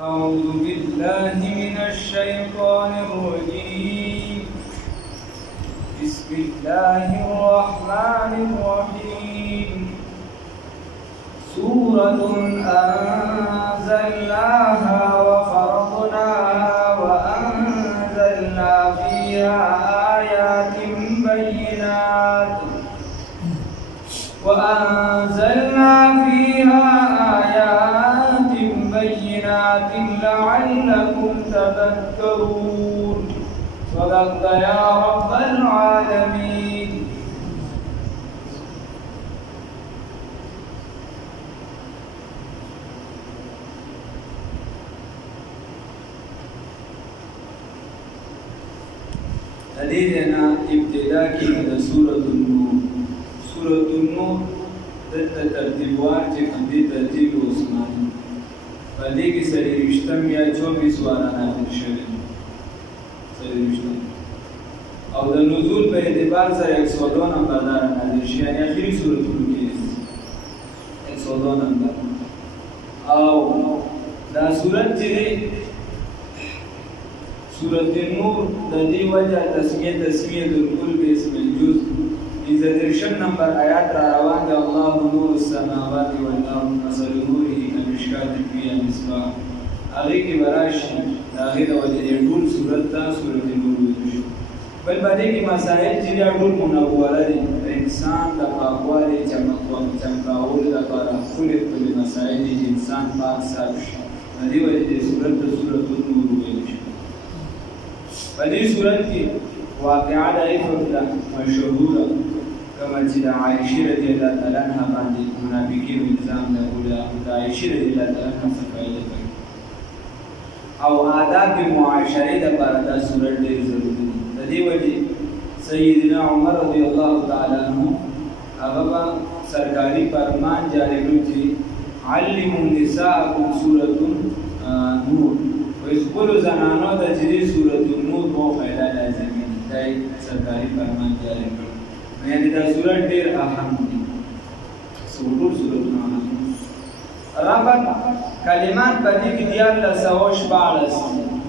أعوذ بالله من الشيطان الرجيم. بسم الله الرحمن الرحيم. سورة أنزلناها وفرضناها وأنزلنا فيها آيات بينات لعلكم تذكرون. صدقت يا رب العالمين. حدیثنا ابتدا کی سورة النور. سورة النور دلته ترتیبوار چې کوم دي ترتیب عثماني په دې کې سلیوشتم یا 24 واره نازل شوي سلیوشتم او د نزول په اعتبار سره 102 نمبر نازل شي یعنی اخري سورتونو کې 102 نمبر او دا سورت چې سورة النور د دې وجه تسمیه الکل باسم الجزء درشم نمبر آیات را روان دی. الله نور السماوات والارض مثل نوره کمشکاة فیها مصباح. هغې کې به راشي د هغې د وجې د ټول صورت ته سورة نور ویل شو. بل په دې کې مسایل چې دا ټول منوره دي د انسان د پاکوالي چمکاولو لپاره ښکلې مسایل دي چې انسان پاک صاف شي. د دې وجې د صورت ته سورة نور ویل شو. په دې صورت کې واقعه د افک ده مشهوره کما چې د عایشې رضی الله تعالی عنها باندې منافقینو الزام لګولی د عایشې رضی الله تعالی عنها څخه فایده کوي او آداب معاشرې دپاره دا صورت ډېر ضروري دي. د دې وجې سیدنا عمر رضی الله تعالی عنه هغه به سرکاري فرمان جاری کړو چې علموا نساءکم سورة نور وایي خپلو زنانو ته چې دې سورة النور وښایله لازمي دي. دا یې سرکاري فرمان جاری کړو. یعنی دا صورت ډیر اهم دي. ټول صورتونه اهم دي. رابط کلمات په دې کې 1414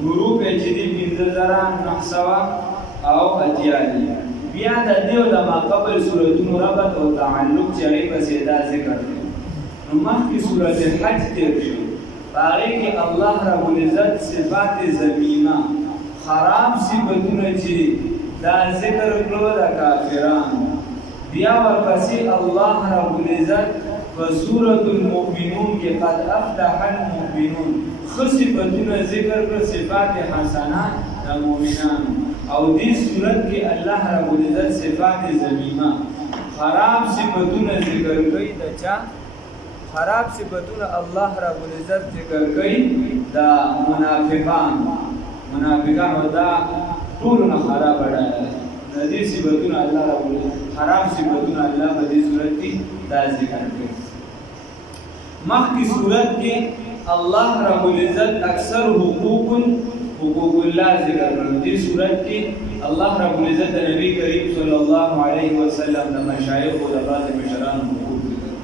حروف چې دي 15980 دي. بیا د دې او د ماقبل صورتونو رابط او تعلق چې هغې پسې دا ذکر دی. نو مخکې صورت حج تېر شو. په هغې کې الله رب العزت صفات ذمیمه خراب صفتونه چې دا ذکر کړو د کافرانو. بیا ورپسې الله رب العزت په سورة المؤمنون کې قد افلح المؤمنون ښه صفتونه ذکر کړه صفات حسنه د مؤمنانو او دې صورت کې الله رب العزت صفات ذمیمه خراب صفتونه ذکر کوي. د چا خراب صفتونه الله رب العزت ذکر کوي؟ د منافقانو دا ټولونه خراب ډله ده. د دې صفتونه الله رب العزت خراب صفتونه الله په دې صورت کې دا ذکر کوي. مخکې صورت کې الله رب العزت اکثر حقوق الله ذکر کړل. دې صورت کې الله رب العزت د نبی کریم صلی الله علیه وسلم د مشایخ او د بعض مشرانو حقوق ذکر کړل.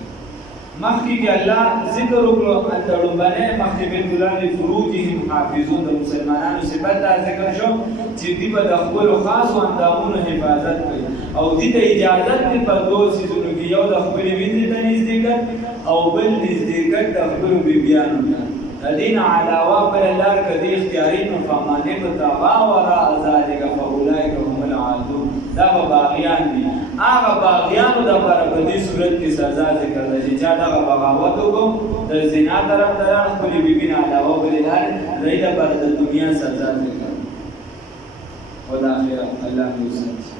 مخکې کې الله ذکر وکړو ان لومبنه مخکې بالکل فروجهم حافظون د مسلمانانو صفت دا ذکر شو چې دوی به د خپلو خاصو اندامونو حفاظت کوي او دوی ته اجازت دی په دوه څیزونو کې یو د خپلې وینې ته نږدېکت او بل نږدېکت د خپلو بیبیانو ته. د دې نه علاوه بله لار که دې اختیاري نو فمن ابتغا وراء ذلک فاولئک هم العادون. دا به باغیان دي. هغه باغیانو دپاره په دې صورت کې سزا ذکر ده چې چا دغه بغاوت وکړو د زنا طرفداران خپلې بیبي نه علاوه بلې لارې د دې دپاره د دنیا سزا ذکر او د آخرت الله دې وساتي.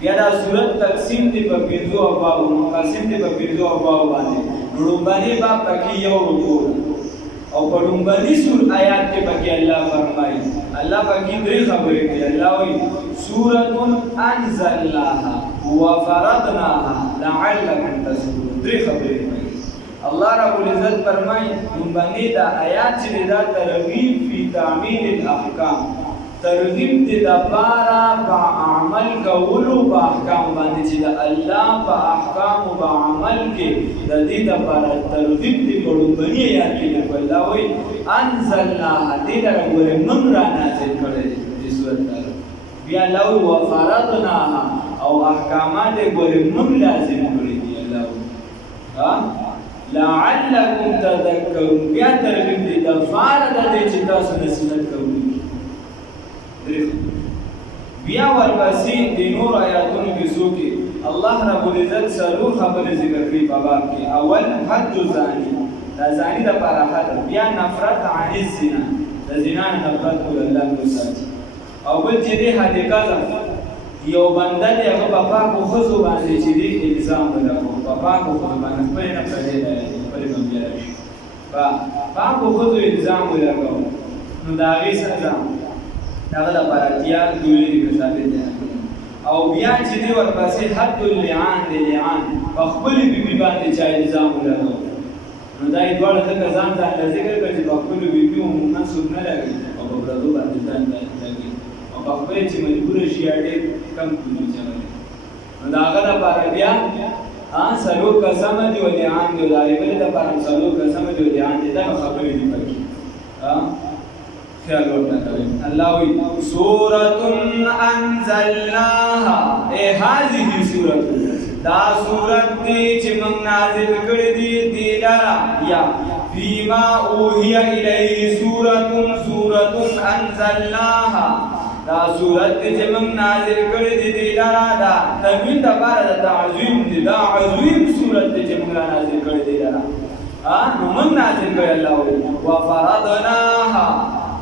بیا دا صورت تقسیم دی په 5 ابواب منقسم دی په 5 ابواب باندې. لومبني باب پکې یو رکوع او په لومبني سور آیات کې پکې الله فرمایي الله پکې درې خبرې کوي. الله وایي سورة انزلناها وفرضناها لعلكم تشكرون. درې خبرې کوي. الله رب العزت فرمایي لومبني دا آیات چې دا ترغیب فی تعمیل الاحکام ترغیب دې دپاره په عمل کولو په احکام باندې چې د الله په احکامو په عمل کې د دې دپاره ترغیب دې په لومړني آیات کې الله وایي انزلناها دې لره ګورې موږ را نازل کړی دی دې صورت لره بیا الله وایي وفرضناها او احکامات یې ګورې موږ لازم کړي دي الله وایي لعلکم تذکرون بیا ترغیب دې دپاره د دې چې تاسو نصیحت کوئ بیا ورپسې د نور آیاتونو کې څو کې الله رب العزت څلور خبرې ذکر کړي په باب کې اول حد الزانی دا زانی دپاره حد بیا نفرت عن الزنا د زنا نه نفرت کول الله وساتي او بل چې دی حد قذف یو بنده دی هغه په پاکو ښځو باندې چې دی الزام ولګوي په پاکو ښځو باندې خپل نه پردی دی خپل به بیا راشي په پاکو ښځو الزام ولګوي نو د هغې سزا هغه لپاره اتیا دوی دي ثابت دي او بیا چې دی ورپسې حد اللعان دی لعان په خپلې بیبي باندې چا الزام ولګوي نو دا یې دواړه ځکه ځان ته ذکر کړي چې په خپلو بیبي عموما څوک نه لګوي او په پردو باندې ځان لګوي او په خپل چې مجبوره شي ډېر کم کولو چلوي نو د هغه لپاره بیا څلور قسمه دي او لعان دی د هغې بلې لپاره څلور قسمه دي او لعان دی دغه خبرې دي پکې خیال ورته کوي الله وی سورۃ انزلناها اے هذه سورۃ دا سورۃ دې چې موږ نازل کړې دي دې لاره یا فيما اوحي الیه سورۃ انزلناها دا سورۃ دې چې موږ نازل کړې دي دې لاره دا تنوین دپاره د تعظیم دي دا عظیم سورۃ دې چې موږ نازل کړې دي لاره نو موږ نازل کړې الله وی وفرضناها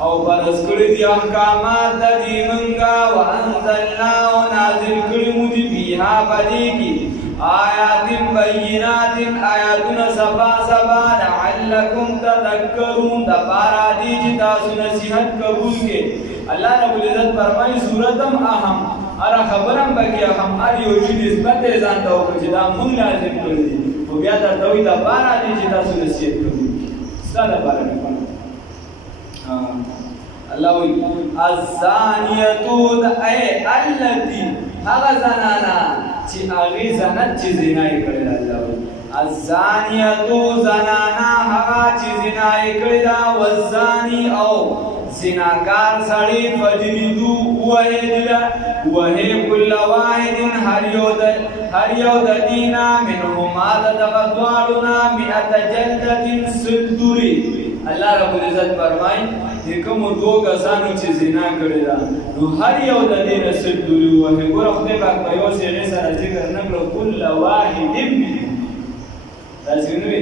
او فرض کړی دي احکامات د دې منګه وانزلنا او نازل کړي مو دي بها بدی کی آیات بینات آیاتنا سبا سبا لعلکم تذکرون د پارا دي چې تاسو نصیحت قبول کې الله رب العزت فرمایي سورتم اهم اره خبرم بګي اهم ار یو چې نسبت ځان ته وکړي چې دا مونږ لازم کړی دي او بیا دا دوی د پارا دي چې تاسو نصیحت قبول کې ستاسو لپاره الله وی الزانیتو ای التی هغه زنانا چې هغه زنت چې زنا یې کړی الله وی الزانیتو زنانا هغه چې زنا یې کړی دا والزانی او زناکار سړی فجلدو وهي كل واحد هر یو د دینا منهما دغه دواړو 100 جلدة سلطوری الله رب العزت فرمای د کوم دوه کسانو چې زنا کړی دا نو هر یو د دې رسول دوی وه ګوره خدای پاک په یو څه سره ذکر نه کړو کل واحد منهم دا څنګه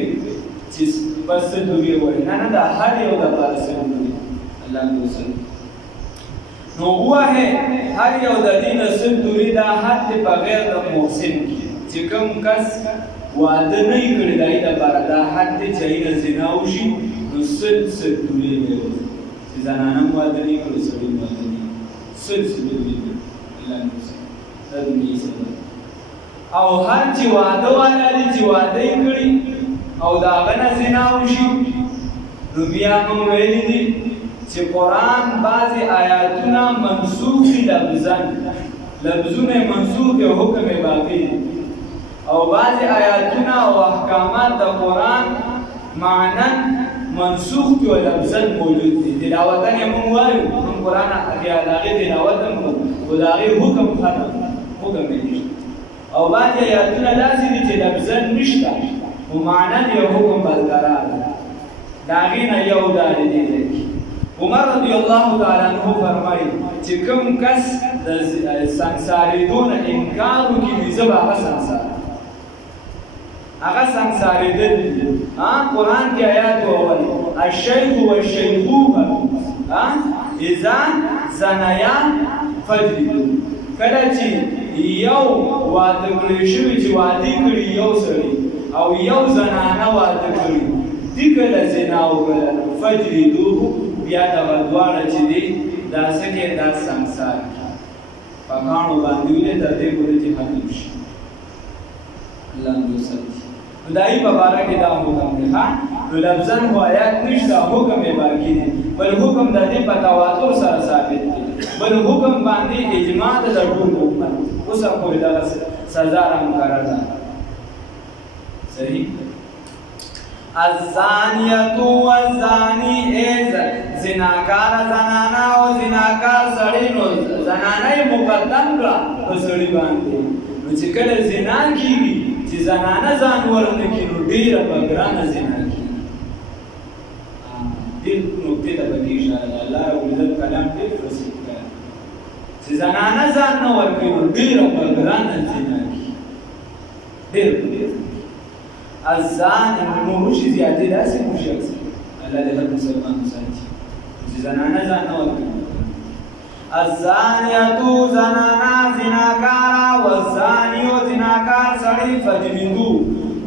چې بس دوی وایي نه دا هر یو د رسول دوی الله وسلم نو وه هر یو د دې رسول دوی دا حد بغیر د محسن چې کوم کس واده نه کړی دای د بار دا حد چې زنا وشي نو سل دوی دی چې زنانه واده نه کړو سړي واده نه سل دوی الله وسلم او هر چې واده والا دي چې واده کړی او دا غنه زنا وشي نو بیا موږ ویلي دي چې قرآن بعضې آیاتونه منسوخ دي لفظونه منسوخ دي او حکم یې باقي دي او بعضې آیاتونه او احکامات د قرآن معنا منسوخ دي او لفظا موجود دي تلاوتن یې موږ وایو موږ قرآن د هغې تلاوت هم کوو خو د هغې حکم ختم حکم یې نشته او بعضې آیاتونه داسې دي چې لفظا نشته خو معنا یې حکم برقرار دی د هغې نه یو دا دی عمر رضی الله تعالی عنہ فرمایي چې کوم کس د سنګسارېدو نه انکار وکړي زه به هغه سنګسار هغه سنګسارېدل دي قرآن کې آیات ووایي الشیخ والشیخوخة اذا زنیا فجلدوه کله چې یو واده کړی شوي چې واده کړي یو سړي او یو زنانه واده کړي دي کله زنا وکړله فجلدوه بیا دغه دواړه چې دي دا څه کې دا سنګسار په کاڼو باندې ولې تر دې پورې چې حد وشي الله دې وساتي نو د هغې په باره کې دا حکم دی نو لفظا خو آیات نشته حکم یې باقي دی بل حکم د دې په تواتر سره ثابت دی بل حکم باندې اجماع د ټول امت اوس په دغه سزا را مقرره ده صحیح الزانیه والزانی زناکار زنانا او زناکار سړی نو زنانه مقدم کړه په سړی باندې نو چې کله زنا کیږي چې زنانه ځان ورته کړي نو ډیره په ګرانه زنا کیږي دې نقطې ته به اشاره ده الله رب العزت کلام دې فصیح کړی چې زنانه ځان نه ورکړي نو ډیره په ګرانه زنا کیږي ډیر الزان موشي زیاتې داسې موشي اکثر الله دې هر مسلمان ساتي چې زنانه ځان نه ورکړي الزانیه زنانا زناکارا والزانی زناکار سړی فجلدو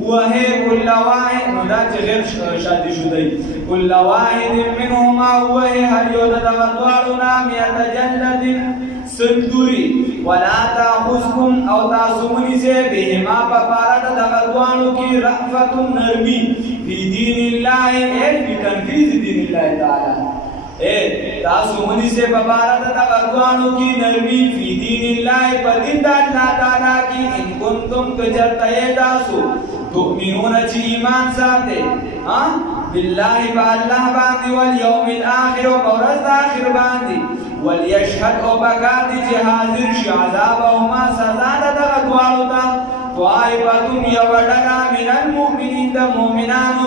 وهي كل واحد دا چې غیر شادي شوی كل واحد منهما وهي هر یو د دوالنا مئة جلد سندوري ولا تاخذكم او تاسمني سي بهما بفارد دغدوانو کی رأفت نرمی فی دین الله اے فی تنفیذ دین الله تعالی اے تاسمني سي بفارد دغدوانو کی نرمی فی دین الله بدین اللہ تعالی کی ان کنتم کجرتے تاسو تؤمنون چی ایمان ساتے بالله بالله باندې واليوم الاخر ورځ اخر باندې وليشهد او بکات چې حاضر شي عذابهما سزا دغه دوالو ته طائفتون یوډنا من المؤمنین د مؤمنانو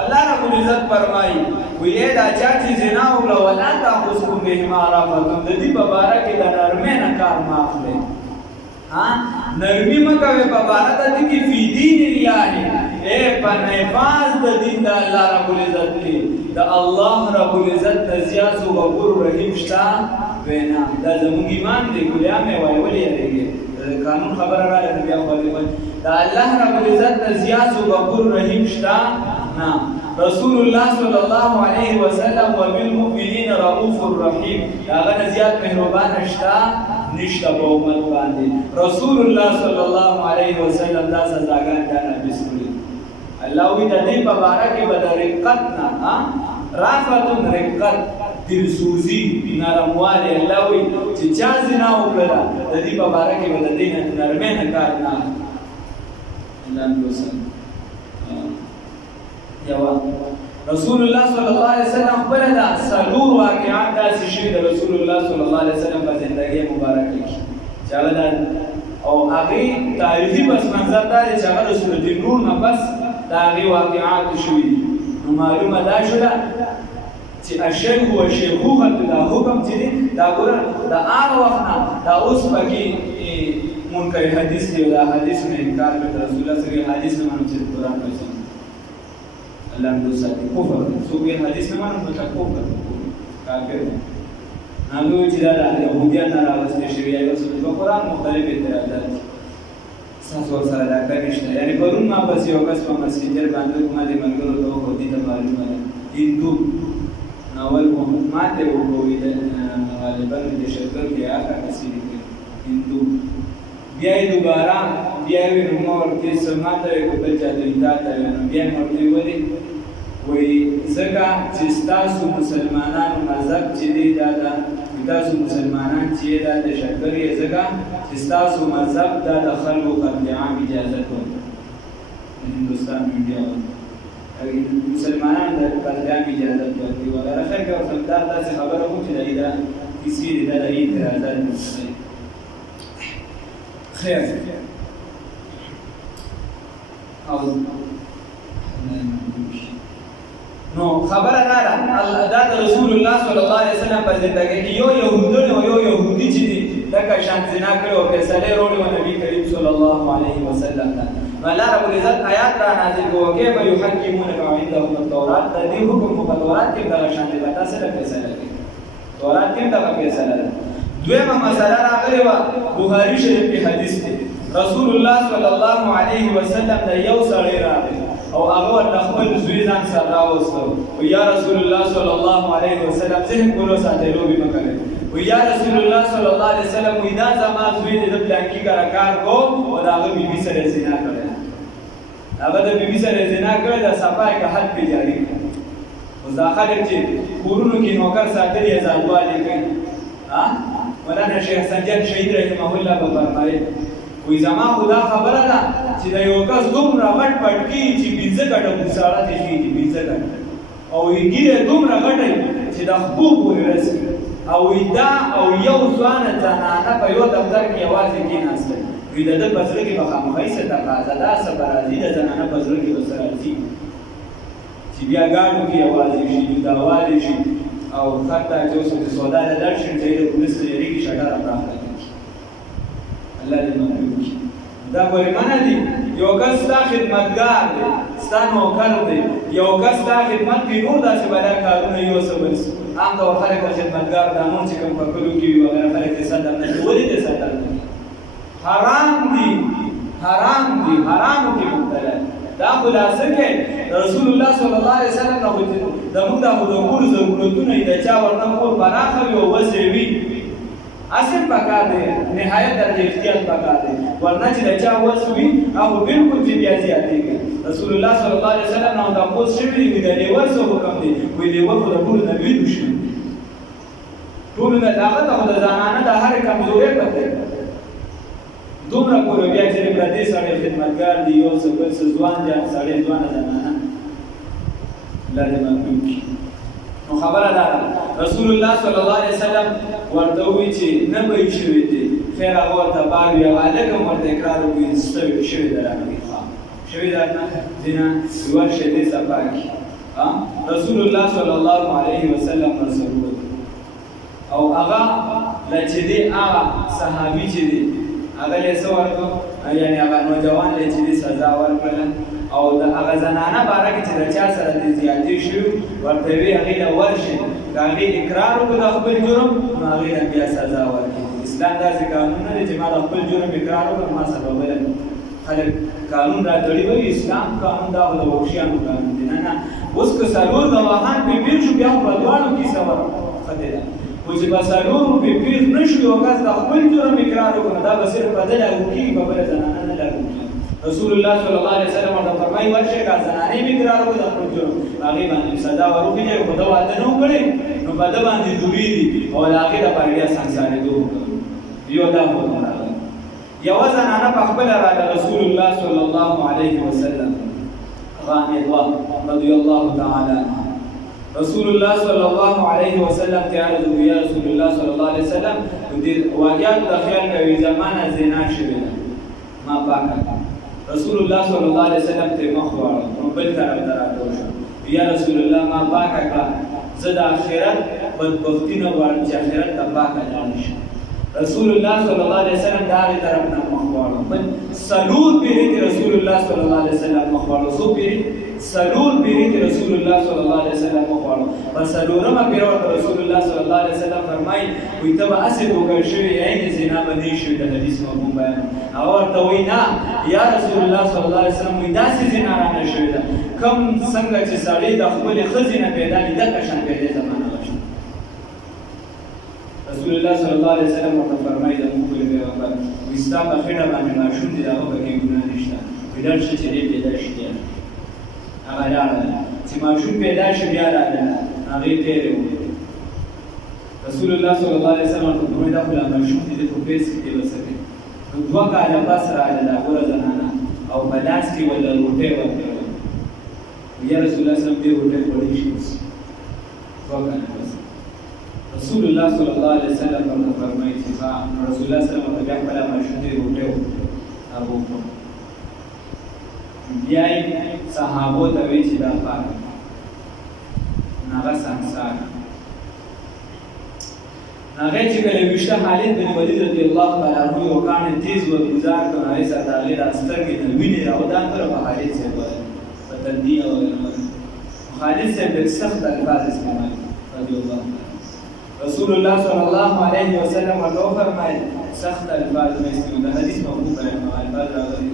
الله رب العزت فرمایي ویې دا چې زنا وکړه ولا تاسو بهما رفتم د دې په باره کې د نرمه نه کار ماخله نرمی مکوي په باره د دې کې فی دین الله اے په نفاذ د دین د الله رب العزت کې د الله رب العزت تزیاز او غفور رحیم شتا وینا دا زموږ ایمان دی ګلیا مې وایولې دیږي قانون خبره را لګي بیا خو دا الله رب العزت تزیاز او غفور رحیم شتا نه رسول الله صلی الله علیه وسلم وبالمؤمنین رؤوف الرحیم هغه زیات مهربان شتا نشته په امت باندې رسول الله صلی الله علیه وسلم دا سزاګان کنه بسم الله الله وی د دې په باره کې به د رقت نه رافت رقت دلسوزي نرموالی الله وی چې چا زنا وکړه د دې په باره کې به د دې نرمه نه کار نه الله نوسه جواب رسول الله صلی الله علیه وسلم خپل دا سلور واقعات داسې شوي د رسول الله صلی الله علیه وسلم په زندګۍ مبارکه کې چې هغه او هغې تاریخي پس منظر دا دی چې هغه د سورة النور نه پس د هغې واقعات شوي دي نو معلومه دا شوله چې الشیخ والشیخوخة دا حکم چې دی دا ګوره د هغه وخت نه دا اوس پکې منکر حدیث دی دا حدیث نه انکار کوي رسول الله صلی الله حدیث نه منو چې قرآن پېژني الله دې ساتي کفر څوک یې حدیث نه مانو ته کفر کافر هغه چې دا يهوديان راوستي شوی ایو څه په قرآن مختلف اعتراضات تاسو سره دا کړی یعنی پرون ما پس یو کس په مسجد باندې کومه دې منګرو ته هو دي ته معلومه ده هندو ناول ماته وګورئ غالبا د شکل کې هغه کسي دي هندو بیا یې دوباره بیا یې نور کې سماته یو بل چا دی دا بیا مرته وری وای ځکه چې تاسو مسلمانانو مذهب چې دی دا تاسو مسلمانان چې دا د شکل یې ځکه چې تاسو مذهب دا د خلکو قبل عام اجازه کوي هندوستان میډیا مسلمانان د قبل عام اجازه کوي ولا خلک او سمدار داسې خبره وو چې دا کسی دا د اعتراضات خیر او نو خبره دا د رسول الله صلی الله علیه وسلم په زندګۍ کې یو يهودي چې دغه شان زنا کړو او فیصله وروړي و نبی کریم صلی الله علیه وسلم ته الله رب العزت آیات را نازل کوي کې به یحکمون عندهم التوراۃ د دې حکم په تورات کې دغه شان دی تاسو سره فیصله کوي تورات کې دغه فیصله ده دویمه مسله راغلی و بخاری شریف کې حدیث دی رسول الله صلی الله علیه وسلم د یو سړی راغی او هغه د خپل زوی ځان سره راوستو او یا رسول الله صلی الله علیه وسلم ذهن کولو ساتلو به مکه او یا رسول الله صلی الله علیه وسلم وینا زما زوی د پلانکی کار کو او هغه بیبي سره زنا کړل هغه د بیبي سره زنا کړل د صفای که حد په جاری او ځاخله چې کورونو کې نوکر ساتلی ځانوالي کوي مولانا شیخ حسن جان شهید رحمه الله به فرمایي وی زما خدا خبره ده چې د یو کس دومره غټ پټکي چې 15 کټه ګوساړه ته شي 15 کټه او یې ګیره دومره غټه چې د خپو پورې رسي او دا او یو ځوانه زنانه په یو دفتر کې یوازې کېناسته وی د ده په زړه کې به خامخا څه تقاضا ده څه به راځي د زنانه په زړه کې به څه راځي چې بیا ګاډو کې یوازې شي جداوالی شي او حتی چې اوس د سودا له لاړ شي چې د پولیس له یېرېږي شټره پراخه کړي الله دې منظور کړي دا ګورې منع دي یو کس ستا خدمتګار دی ستا نوکر دی یو کس ستا خدمت کې نور داسې بدا کارونه یو څه بل عام طور خلک د خدمتګار دا نور چې کوم په کلو کې وي وغیره خلک دې صدر نه کوي ولې دې صدر نه حرام دي حرامو کې مبتلا دا خلاصه کې رسول الله صلی الله علیه وسلم نو د موږ د کور ضرورتونه د چا ورنه کول پراخه وي او وسې وي اصل پکار دی نهایت درجه احتیاط پکار دی ورنه چې د چا وس وي هغه بالکل چې بیا زیاتېږي رسول الله صلی الله علیه وسلم نو تاسو شوی دی د لیور څه حکم دی وی لیور خو د ټول نبی دشمن ټول نه داغه د زنانه د هر کمزوري پته دومره کولو بیا چې پردې سړی خدمتګار دی یو څه بل څه ځوان جان سړی ځوانه زنانه لازم وکړي نو خبره ده رسول الله صلی الله علیه وسلم ورته وی چې نه به شوی دی خیر هغه ورته بار وی هغه ورته اقرار وکړي شوی دی راغلی شوی دی نه ځینه یو شی دې صفاکی رسول الله صلی الله علیه وسلم رسول او هغه لچې دی هغه صحابي چې دی هغه له څه ورکو یعنی هغه نوجوان له چې سزا ورکړل او د هغه زنانه باره کې چې د چا سره د زیاتې شوي ورته وی هغې له ورشي د هغې اقرار وکړو د خپل جرم نو هغې نه بیا سزا ورکړي اسلام داسې قانون نه دی چې ما د خپل جرم اقرار وکړم ما سره به خلک قانون راټړي وایي اسلام قانون دا خو د وحشیانو قانون دی نه اوس که څلور ګواهان پې پېښ شو بیا خو په دواړو کې صبر ښه دی ده خو چې به څلورو پې پېښ نه شو یو کس د خپل جرم اقرار وکړو دا به صرف په ده لاګو کېږي په بله زنانه نه لاګو کېږي رسول الله صلی الله علیه وسلم ورته فرمایي ورشئ که زنانې مې اقرار وکړي د خپل جرم هغې باندې سزا ورکړي خو ده واده نه وکړی نو په ده باندې دوریږي او د هغې دپاره بیا سنګسارېدو وکړو یو دا حکم راغلی یوه زنانه په خپله راغله رسول الله صلی الله علیه وسلم غانیه رضی الله تعالی عنها رسول الله صلی الله علیه وسلم ته عرض وکړي یا رسول الله صلی الله علیه وسلم د واقعاتو د خیال کوي زمانه زنا شوې ده ما پاکه رسول الله صلی الله علیه وسلم ته مخ واړو نو بل طرف ته راغلو یا رسول الله ما پاکه کړه زه د آخرت بدبختي نه غواړم چې آخرت ته پاکه لاړ شم رسول الله صلی الله علیه وسلم د هغې طرف نه مخ واړو بل څلور پیرې ته رسول الله صلی الله علیه وسلم مخ واړو څو پیرې څلور پیرې ته رسول الله صلی الله علیه وسلم مخ واړو په څلورمه پیره ورته رسول الله صلی الله علیه وسلم فرمایي وایي ته به هسې دوکه شوې عین زنا به نه شوې د حدیث مفهوم بیان هغه ورته وایي نه یا رسول الله صلی الله علیه وسلم وایي داسې زنا رانه شوې ده کوم څنګه چې سړی د خپلې ښځې نه پیدا دي دغه شان پیدا زمانه وشي رسول الله صلی الله علیه وسلم ورته فرمایي د موږ ټول پیغمبر وایي ستا په خېټه باندې ماشوم دی د هغه پکې ګناه نشته وایي لاړ شه چې دی پیدا شي هغه لاړله چې ماشوم پیدا شي بیا راغله هغې تېرې وکړې رسول الله صلی الله علیه وسلم ورته فرمایي دا خو لا ماشوم دی دی خو پیس کې دی به څه کوي نو دوه کاله پس راغله ګوره زنانه او په لاس کې ورله روټۍ ورکړله یا رسول الله صلی الله علیه وسلم دې روټۍ خوړی شي دوه کاله پس رسول الله صلی الله علیه وسلم ورته فرمایي چې رسول الله صلی الله علیه وسلم بیا خپله ماشوم دې روټۍ هغه وخوړه بیا یې صحابو ته وایي چې دا پاک هغه سنګسار هغې چې کله ویښته خالد بن ولید رضی الله تعالی عنه یو کاڼی تیز ورګزار کړ هغې سره د هغې را سترګې نه وینې راودان کړه په خالد صاحب په تندي او خالد صاحب ډېر سخت الفاظ استعمال رضی الله تعالی رسول الله صلی الله علیه وسلم ورته وفرمایل سخت الفاظ مه استعمال د حدیث مفهوم بیانوه الفاظ راغلي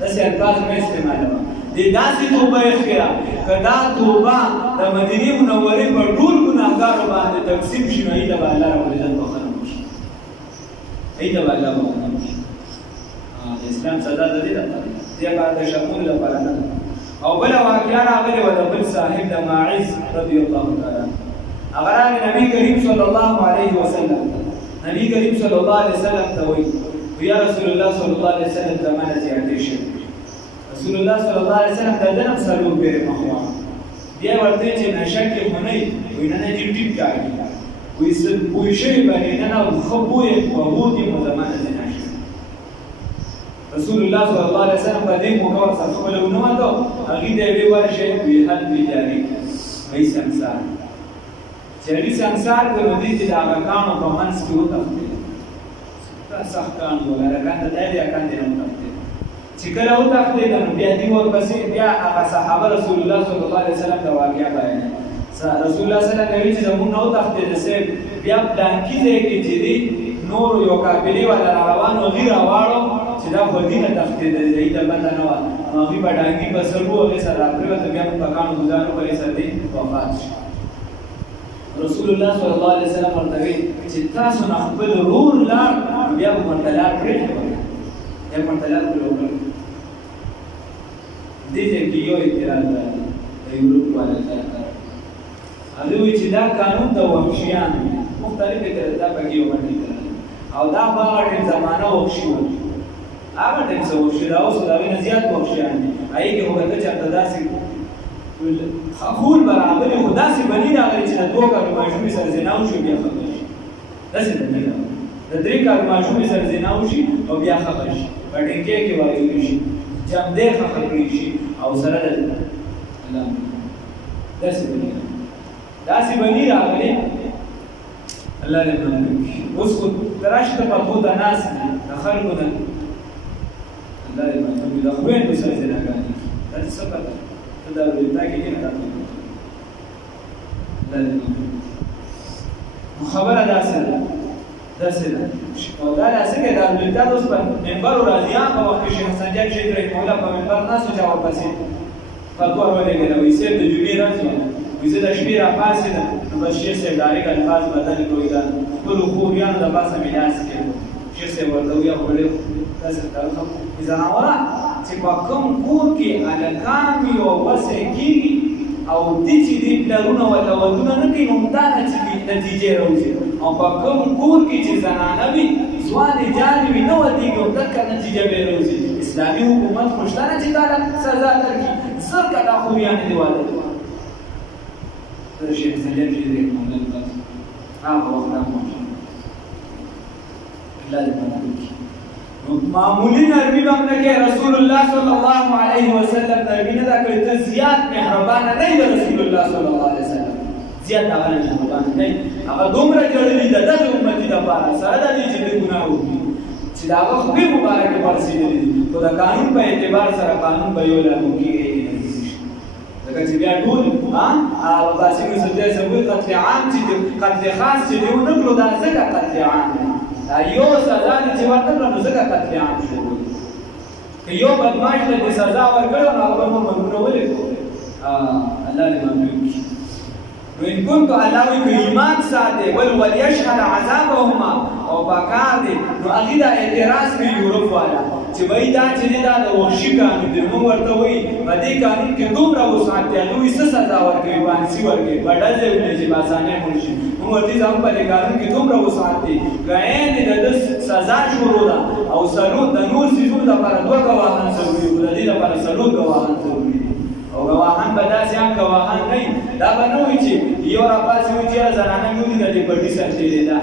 داسې الفاظ مه استعمالوه د داسې توبه اخیره که دا توبه د مدینې منورې په ټول ګناهګارو باندې تقسیم شي نو هغې ته به الله ربالعزت بخښنه وکړي هغې ته به الله بخښنه وکړي د اسلام سزا د دې لپاره دې لپاره د شکولو لپاره نه ده او بله واقعه راغلې وه د بل صاحب د ماعز رضی الله تعالی عنه هغه راغی نبي کریم صلی الله علیه وسلم نبی کریم صلی الله علیه وسلم ته وایي یا رسول الله صلی الله علیه وسلم زمانه زیاتې شوې رسول الله صلی الله علیه وسلم د دنم څلور پیرې مخوان بیا ورته چې نشه کې خو نه وي نه نه ټیپ کاږي وایي څه بوی شوي باندې نه نه ښه بوی په بو دي مو زمانه زنا شوې رسول الله صلی الله علیه وسلم په دې موقع ورسره خپله ونه وته هغې ته یې ویې ورشئ وي هل بجاري وایي سمسار چې هغې سمسار کړ نو دې چې د هغه کاڼو په منځ کې وتښتېد سخت کان ولا رکان د دې کان دی نو چې کله او تختید نو بیا دی ورپسې بیا هغه صحابه رسول الله صلی الله علیه وسلم دا واقعیا بیان رسول الله صلی الله علیه وسلم چې موږ نو تختید سه بیا پلان کیږي چې دی نور یو قابلیت ولا روانو غیر واړو چې دا ودینه تختید دی دا بنده نو هغه بډانګي بسرو هغه سره راپریوت بیا په کانو گزارو پرې سره دی وفات شي رسول الله صلی الله علیه وسلم ورته چې تاسو نه خپل رور لار بیا په منتلار پرېږدئ یا منتلار پرېږدئ دې کې یو اعتراض راځي د یورپ والا طرف هغه وایي چې دا قانون د وحشیانو مختلفې طریقې پکې وړاندې کړل او دا په هغه ټیم زمانه وحشي و هغه ټیم څه وحشي دا اوس دا وینه زیات وحشیان دي هغې کې خو به ته چېرته داسې خول برابر خو داسې بني راغلی چې د دوه کالو ماشومې سره زنا وشي بیا خبر شي داسې بني راغلی د درې کالو ماشومې سره زنا وشي او بیا خبر شي په ټینکۍ کې واقع شي جمدې خبر کړی شي او سره د داسې بني راغلی الله دې منع کړي اوس خو تراشه ته په د ناس د خلکو نه الله دې منع کړي د خویندو سره زناګانې دا څه پته دا ولتا کې نه راځي خبره داسې ده او دا داسې کې دا ولتا اوس په منبر راځي په وخت کې شیخ سنجاد شیخ رحمه الله په منبر ناسو جواب پسې فتوا ولګېده وایي صاحب د جمعې راځي وایي زه د شپې راپاڅېدم نو بس شیخ صاحب ډایرکټ الفاظ بدل کړي دا خپلو خوبیانو د پاسه مې لاس کړو شیخ صاحب ورته وایي خو ډېر داسې تعلق زناوره چې په کوم کور کې هلکان وي او وسې کېږي او دې چې دې پلرونه ورته ودونه نه کوي نو دا نتیجې راوځي او په کوم کور کې چې زنانه وي ځوانې جانې وي نه ودېږي او دقه نتیجه به راوځي اسلامي حکومت خو شته نه چې دا سزا درکړي زر کاله خوریانې دې واده دا شیخ سنجاد شیخ رحمه الله هغه وخت راغلی الله دې منع کړي معمولی نرمی بم نکے رسول اللہ صلی اللہ علیہ وسلم نرمی ندا کرتے زیاد محربان نہیں دا رسول اللہ صلی اللہ علیہ وسلم زیاد آغانا محربان نہیں اگر دومرا جڑلی دا دا امتی دا پارا سارا دا دی جدی گناہ ہوگی چی دا آغا خوبی مبارک پرسی دی تو دا قانون پا اعتبار سارا قانون بیولا ہوگی گئی لکه چې بیا ټول باسی نو سده سوی قتل عام چې قتل خاص چې دیو نکلو دا ځکه قتل عام دا یو سزا دی چې ورته کړه نو ځکه قتل عام شو که یو بدمعاش ته دې سزا ورکړه نو هغه به مو مجبوره ولې الله دې ممنون کړي نو ان كنت الله وی که ایمان ساته وليشهد عذابهما او پکار دی نو هغې دا اعتراض کوي یورپ والا چې وایي دا چې دی دا د وحشي قانون دی موږ ورته وایي په دې قانون کې دومره وسعت دی هغه وایي څه سزا ورکوي پانسي ورکوي په ډزې ولې چې په اسانۍ مړ شي موږ ورته زموږ په دې قانون کې دومره وسعت دی که عین د ده سزا شروع ده او څلور د نور څیزونو دپاره دوه ګواهان ضروري وو د دې دپاره څلور ګواهان ضروري دي او ګواهان به داسې هم ګواهان نه وي دا به نه وي چې یو راپاسې وایي چې یاره زنانه مې ولیده چې پټي سر تېرېده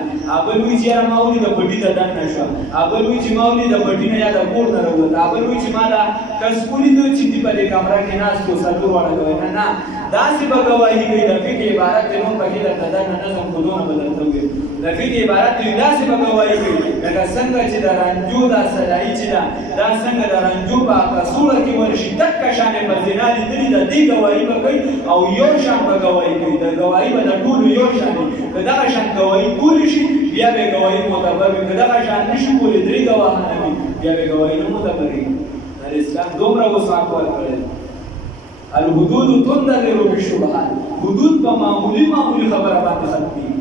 بل وایي چې یاره ما ولیده پټي ته دننه شوه بل وایي چې ما ولیده پټي نه یا د کور نه راووته بل وایي چې ما دا کس ولیدو چې دې په دې کمره کې ناست و څلور واړه ګواهي نه داسې به ګواهي کوي د فقه عبارت دی نور پکې درته دننه نظم خودونه به درته ووایي د فقه عبارت دی داسې به ګواهي کوي لکه څنګه چې د رنجو دا سلایي چې ده دا څنګه د رنجو په کڅوړه کې ورشي دقه شانې به زنا لیدلي د دې ګواهي به کوي او یو شان به ګواهي کوي د ګواهي به د ټولو یو شان وي که دغه شان ګواهي کولی شي بیا به ګواهي معتبر وي که دغه شان نه شي کولی درې ګواهانه وي بیا به ګواهي نه معتبر وي د اسلام دومره وسعت ورکړی الحدود تنظر بالشبهات حدود په معمولي خبره باندې ختمېږي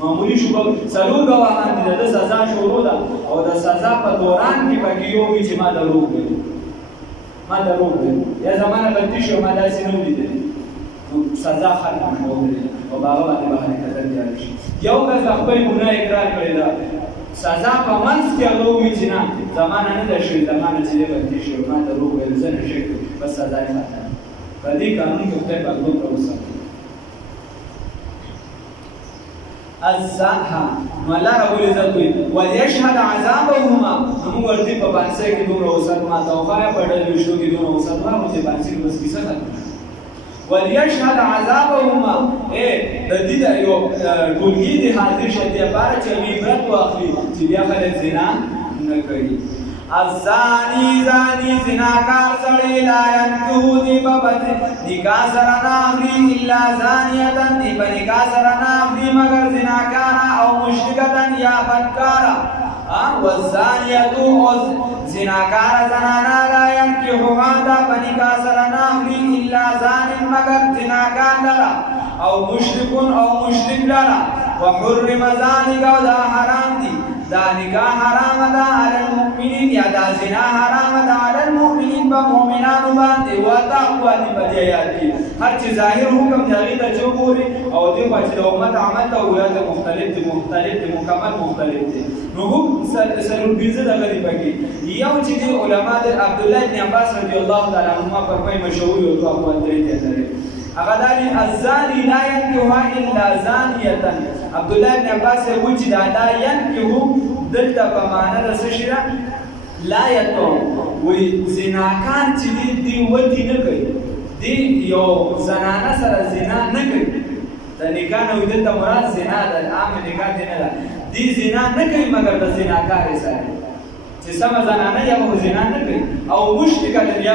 معمولی شبه څلور ګواهان دي د سزا شروع ده او د سزا په دوران کې پکې یو وي چې ما دروغ ویلي یا زما نه غلطي شوه ما داسې نه ولیدلې سزا ختم شوه او باغ باندې به حرکت جاری شي. یو کس خپل ګناه اقرار کړی دا سزا په منځ کې هغه وایي چې نه زمانه نه ده شوې زمانه چې دی بدلې شوې ما دروغ ویل زه نه شي بس سزا یې ختمه. په دې قانون کې خدای پاک دومره وساتي. الزانها نو الله رب العزت وایي وليشهد عذابهما موږ ورته په باندې کې دومره وسات ما توخه په ډېر شو کې دومره وسات ما چې باندې بس کیسه ده وليشهد عذابهما د دې یو ټولګي د حاضر شته لپاره چې عبرت واخلي چې بیا خلک زنا نه کوي. الزانی زانی زناکار سړی لا ينکحو دی ببد نکاح سره نه اخلي الا زانیه دی په نکاح سره نه اخلي مگر زناکارا او مشرکه یا بدکارا والزانیه او زناکار زنانا لا ينکحوها دا په نکاح سره نه اخلي الا زان مگر زناکار لرا او مشرکون او مشرک لرا وحرم ذلك دا حرام دی دا نکاح حرام دا علی المؤمنین یا دا زنا حرام دا علی المؤمنین با مؤمنانو باندې وتقوا دی په آیات کې هر چې ظاهر حکم دی ته جو ګوري او دې په چې امت عمل ته ولادت مختلف دي مکمل مختلف دي. نو هم سلو بیزه دغه دی پکې یو چې دی علما د عبد الله بن عباس رضی الله تعالی عنهما فرمایي مشهور یو دوه اقوال درې دي هغه دالي الزاني لا ينكح الا زانيه. عبد الله بن عباس وایي چې دا لا ينكح دلته په معنا د څه شي لا يتو وی زناکان چې دی ودی نه کوي دی یو زنانه سره زنا نه کوي د نکاح نو دلته مراد زنا د عام نکاح دی نه دی زنا نه کوي مگر د زناکار سره چې سم زنانه یا زنا نه کوي او مشرکه یا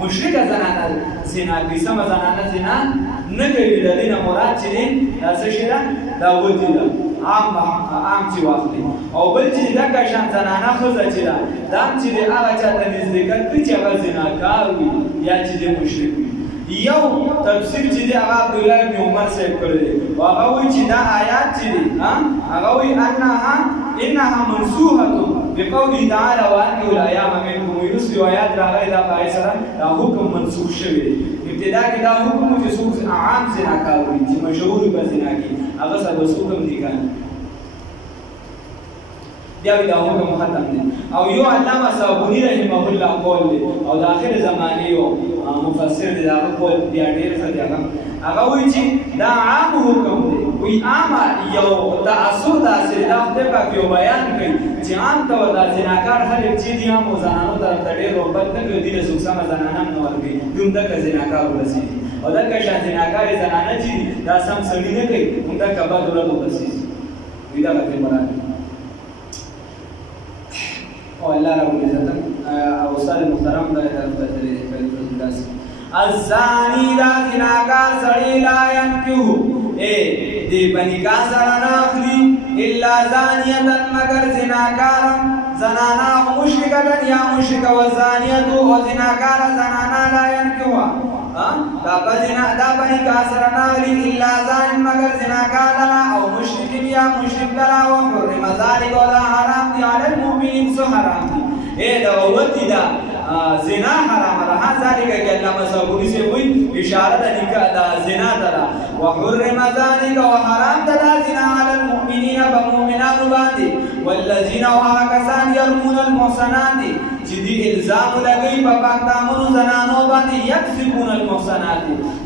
مشرکه زنانه زنا کوي سم زنانه زنا نه کوي د دې نه مراد چې دا څه شي دا ودی ده عام چې واخلي او بل چې دا کشان زنانه خزه چې دا چې هغه چاته نزدېکت کوي چې هغه زناکار وي یا چې د مشرک وي. یو تفسیر چې دی هغه عبد الله بن عمر صاحب کړی دی او هغه وایي چې دا آیات چې دی هغه وایي انها منسوخه بقوله تعالی وانکحوا الايام منکم یوسف آیات راغلی دا پای سره دا حکم منسوخ شوی دی. ابتدا کې دا حکم چې څوک عام زناکار وي چې مشهور په زنا کې هغه سره حکم دی کنه بیا دا حکم ختم دی. او یو علامه صابونی رحمه الله قول دی او د اخر زمانه یو مفسر دی دا قول بیا ډیر ښه دی هغه وایي چې دا عام حکم دی وی عام یو تاثر داسې دا خدای پاک یو بیان کوي چې عام طور دا زناکار خلک چې دي هم زنانو طرف ته ډېر رغبت نه کوي د څوک سمه زنانه هم نه ورکوي دومره زناکار ورسېږي او دغه شان زناکارې زنانه چې دا سم سړي نه کوي همدغه بد ورځ ورسېږي وي دغه ته مراد او الله رب العزت او استاد محترم دا طرف ته داسې الزانی دا زناکار سړی لا ينکحو دی بنکاح سره نه اخلي الا زانیه مگر زناکار زنانا مشرکه یا مشرکه و زانیه او زناکار زنانا لا ينکحوا دا بنکاح سره نه اخلي الا زان مگر زناکار او مشرک یا مشرک لرا او حرم ذلك ولا حرام دی علی المؤمنین سو حرام دی دا وتی دا زنا حرام ده ذلك کہ اللہ مسعودی سے ہوئی اشارہ دا نکاح دا زنا دا وحرم ذلك وحرام دا زنا علی المؤمنین بمؤمنان باندې والذین وهكذا يرمون المحصنات جدي الزام لګي په پاک دامنو زنانو باندې یکذبون المحصنات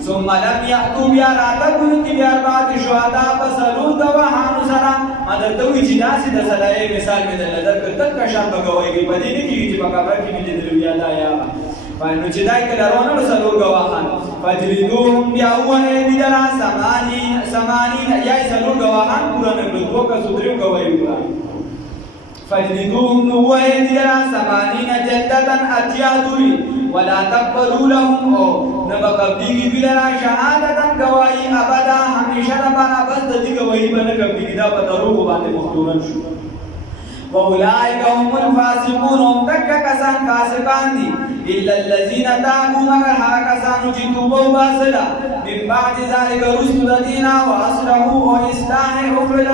ثم لم ياتوا باراتكم باربعه شهداء فسلوا دوحان سرا مدد دوی چې داسې د صداي مثال مې د نظر تک شان بګوي په دې نه کې چې په کابل کې مې لیدل یا دا یا فانو چې دای کله روانو سلور گواهان فجلدوهم بیا وه دي درا سمانین یا سلور گواهان پورا نه کړو که سودریو گواهی وکړه فجلدوهم وه دي درا سمانین جلدتن اتیادوی ولا تقبلوا لهم او نبقبلیگی بلرا شهادتن گواهی ابدا همیشه لپاره بس د دې گواهی باندې قبلیگی دا په دروغ باندې مختورن شو واولئک هم الفاسقون هم تک کسان فاسقان دي الا الذين تابوا مگر هغه کسانو چې توبه وباسله من بعد ذلك رسل دينا واصلحوا واصلاح وکړه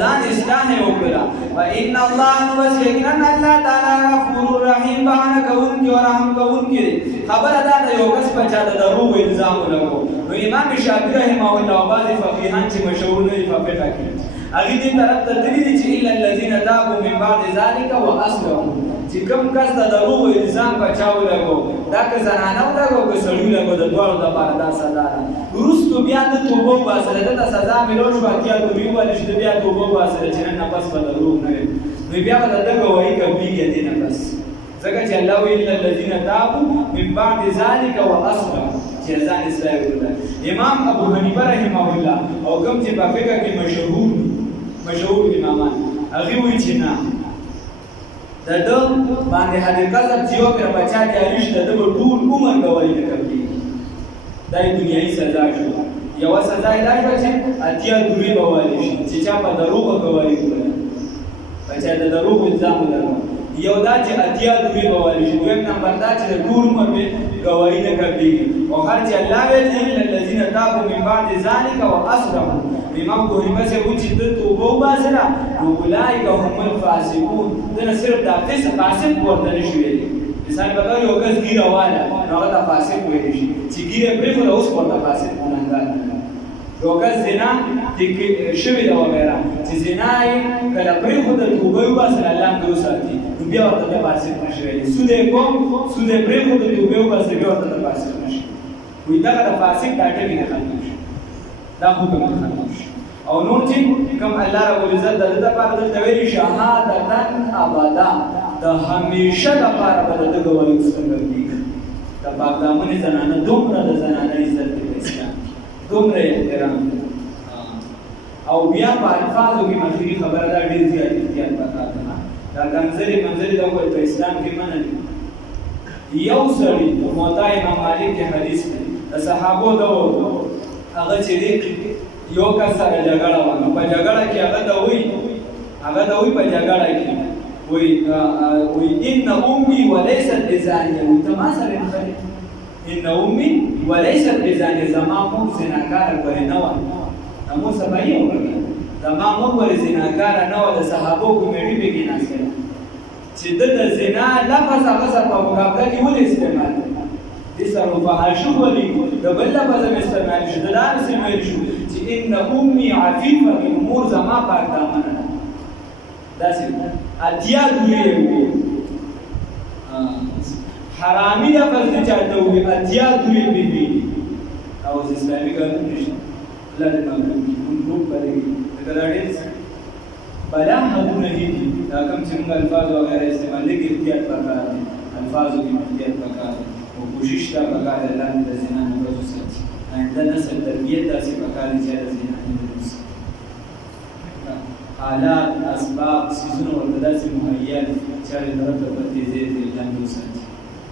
ځان اصلاح وکړه وان الله وسيكن الله تعالی غفور رحیم باندې کوونکی او رحم کوونکی خبر ادا د یو کس په چا د دروغ الزام لګو نو امام شافعی رحمه الله او بعض فقیهان چې مشهور نه دي په فقه کې هغه دې طرف ته تللی دي چې الا الذين تابوا من بعد ذلك واصلحوا چې کوم کس د دروغ الزام په چاو لګو دا که زنانه لګو که سړی لګو د دوړو د بار دا سزا ده ورستو بیا د توبه واسره د سزا ملو شو اتیا دوی ول چې بیا توبه واسره چې نه پس په دروغ نه وي بیا د دغه وایي کوي کې نه بس ځکه چې الله وی الا الذين تابوا من بعد ذلك واصلحوا چې ځان اصلاح وکړه امام ابو حنیفه رحمه الله او کوم چې په فقہ کې مشهور امامان هغه وی چې نه د دې باندې حقیقت چې یو پر بچا دی اړیش د ټول عمر گواہی نه کوي دای دنیاي سزا شو یو سزا یې دا چې اتیا دوی بوالي شي چې چا په دروغ گواہی وکړه بچا د دروغ الزام لري یو دا چې اتیا دوی بوالي شي دویم نمبر دا چې ټول عمر به گواہی نه کوي او هر چې الله ویل دي الذين تابوا من بعد ذلك واصلحوا امام کوهیمه سے و چې د توبه وباسره اولئک هم الفاسقون دا صرف د فاسق ورته نشي ویلي مثال به یو کس ګیره واله هغه د فاسق ویل شي چې ګیره پرې خو اوس ورته فاسق ګناګار یو کس زنا شوی دا وغیرہ چې زنا یې کله پرې خو د توبه وباسره الله دې وساتي بیا ورته د فاسق نشي ویلي سود پرې خو د توبه وباسره بیا ورته د فاسق نشي وي دا د فاسق دا ټکی نه ختم شي دا حکم ختم شي او نور چې کوم الله رب العزت د دې لپاره د ویلي شهادتن ابدا د همیشه لپاره به د ګواهی څنګه کیږي د پاک دامن زنانه دومره د زنانه عزت د اسلام دومره احترام او بیا په الفاظو کې مخکې خبره ده ډېر زیات احتیاط پکار ده دا کنځري منځري د په اسلام کې منل یو سړی موطا امام مالک کې حدیث دی د صحابو د هغه چې یو کس سره جګړه وکړه په جګړه کې هغه ته وی په جګړه کې وی ان امي وليست بزانيه وتما سره خلک ان امي وليست بزانيه زما مور زناکار غره نه و نو سبایي وکړه زما مور ور زناکار نه و د صحابو کومېږي به کې ناشته چې د زنا لفظ هغه په مقابله کې ولې استعمال دي سره فحاشو ولي د بل لفظ استعمال شو د لار استعمال شو چې ان امي عفيفه من امور زما پاک دامن دا څه اتیا دوی حرامي لفظ نه چاته وي اتیا دوی بي او اسلامي قانون نشته الله دې موږ پرې دا ډېر بلا حدونه دي دا کوم چې موږ الفاظ او غیر استعمال کې احتیاط وکړو الفاظو کې احتیاط وکړو او کوشش تا وکړو الله دې زنا نه وساتي دا نسل تربیت داسې وکړو چې د زنا نه وساتي حالات اسباب سيزونه ورته داسې مهیا چې د طرف ته تیزه لاندې وساتي